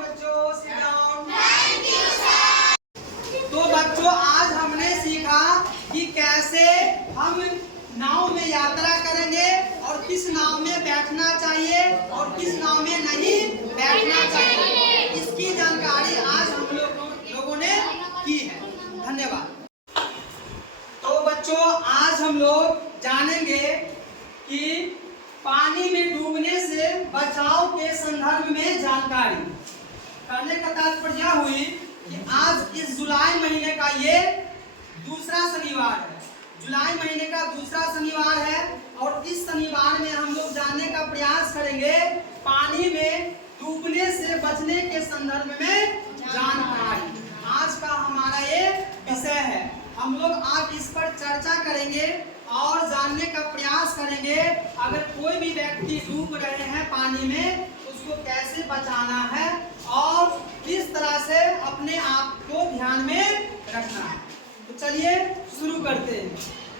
बच्चों sit down। तो बच्चों आज हमने सीखा कि कैसे हम नाव में यात्रा करेंगे और किस नाव में बैठना चाहिए और किस नाव में नहीं बैठना चाहिए, इसकी जानकारी आज हम लोगों ने की है। धन्यवाद। तो बच्चों आज हम लोग जानेंगे कि पानी में डूबने से बचाव के संदर्भ में जानकारी। करने का तात्पर्य हुई कि आज इस जुलाई महीने का ये दूसरा शनिवार है। जुलाई महीने का दूसरा शनिवार है और इस शनिवार में हम लोग जानने का प्रयास करेंगे पानी में डूबने से बचने के संदर्भ में जानकारी। आज का हमारा ये विषय है। हम लोग आज इस पर चर्चा करेंगे और जानने का प्रयास करेंगे अगर कोई भी व्यक्ति डूब रहे हैं पानी में उसको कैसे बचाना है और किस तरह से अपने आप को ध्यान में रखना है। तो चलिए शुरू करते हैं।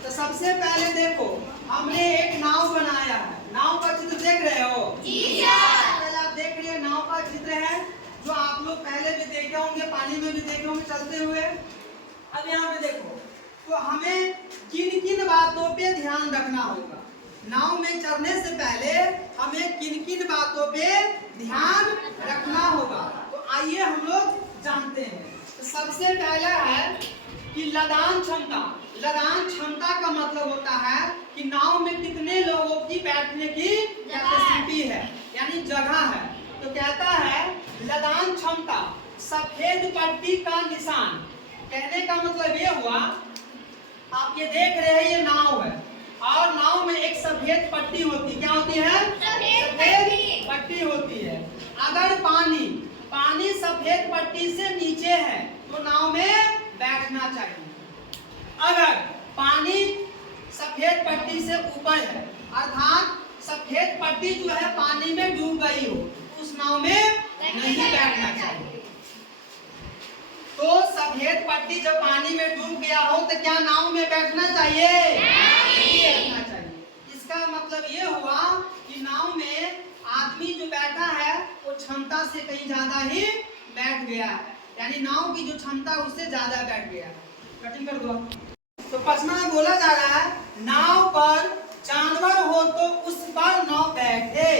तो सबसे पहले देखो हमने एक नाव बनाया है। नाव का चित्र देख रहे हो? पहले आप देख रहे हैं नाव का चित्र है जो आप लोग पहले भी देखे होंगे, पानी में भी देखे होंगे चलते हुए। अब यहाँ पे देखो तो हमें किन किन बातों पे ध्यान रखना होगा। नाव में चढ़ने से पहले हमें किन किन बातों पे ध्यान रखना होगा। तो आइए हम लोग जानते हैं। तो सबसे पहला है कि लदान क्षमता। लदान क्षमता का मतलब होता है कि नाव में कितने लोगों की बैठने की कैपेसिटी है, यानी जगह है। तो कहता है लदान क्षमता सफेद पट्टी का निशान। कहने का मतलब ये हुआ आप ये देख रहे हैं ये नाव है और नाव में एक सफेद पट्टी होती है। क्या होती है? सफेद पट्टी होती है। अगर पानी सफेद पट्टी से नीचे है तो नाव में बैठना चाहिए। अगर पानी सफेद पट्टी से ऊपर है अर्थात सफेद पट्टी जो है पानी में डूब गई हो उस नाव में नहीं बैठना चाहिए। तो सफेद पट्टी जब पानी में डूब गया हो तो क्या नाव में बैठना चाहिए? नहीं बैठना चाहिए। इसका मतलब ये हुआ कि नाव में आदमी जो बैठा है वो क्षमता से कहीं ज्यादा ही बैठ गया है, यानी नाव की जो क्षमता उससे ज्यादा बैठ गया। कटिंग कर दो। तो प्रश्न में बोला जा रहा है नाव पर जानवर हो तो उस पर न बैठे।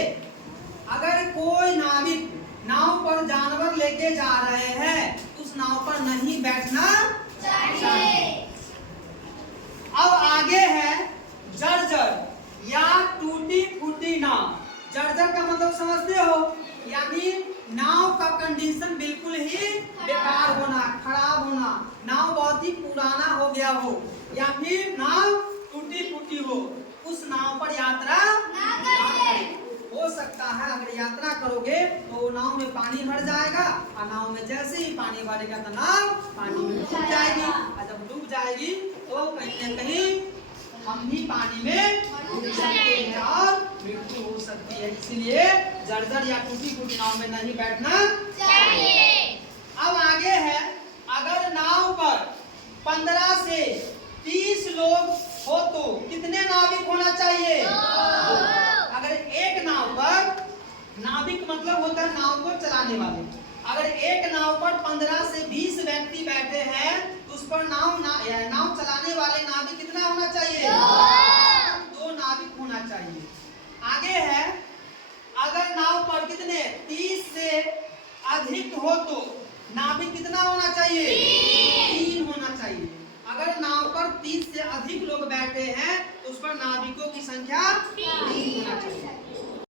अगर कोई नाविक नाव पर जानवर लेके जा रहे हैं उस नाव पर नहीं बैठना चाहिए। अब आगे है जर्जर या टूटी फूटी नाव। जर्जर का मतलब समझते हो, यानी नाव का कंडीशन बिल्कुल ही बेकार होना, खराब होना, नाव बहुत ही पुराना हो गया हो या फिर नाव टूटी फूटी हो, उस नाव पर यात्रा ना करें। हो सकता है अगर यात्रा करोगे तो नाव में पानी भर जाएगा और नाव में जैसे ही पानी भरेगा तो नाव पानी में डूब जाएगी और जब डूब जाएगी तो कहीं न कहीं हम भी पानी में डूब सकते हैं और मृत्यु हो सकती है। इसलिए जर्जर या टूटी फूटी नाव में नहीं बैठना चाहिए। अब आगे है अगर नाव पर 15 से 30 लोग हो तो कितने नाविक होना चाहिए? अगर एक नाव पर, नाविक मतलब होता है नाव को चलाने वाले, अगर एक नाव पर 15 से 20 व्यक्ति बैठे हैं तो उस पर नाव चलाने वाले नाविक कितना होना चाहिए? 2 नाविक होना चाहिए। आगे है अगर नाव पर कितने 30 से अधिक हो तो नाविक कितना होना चाहिए? 3 होना चाहिए। अगर नाव पर 30 से अधिक लोग बैठे हैं तो उस पर नाविकों की संख्या 3 होना चाहिए।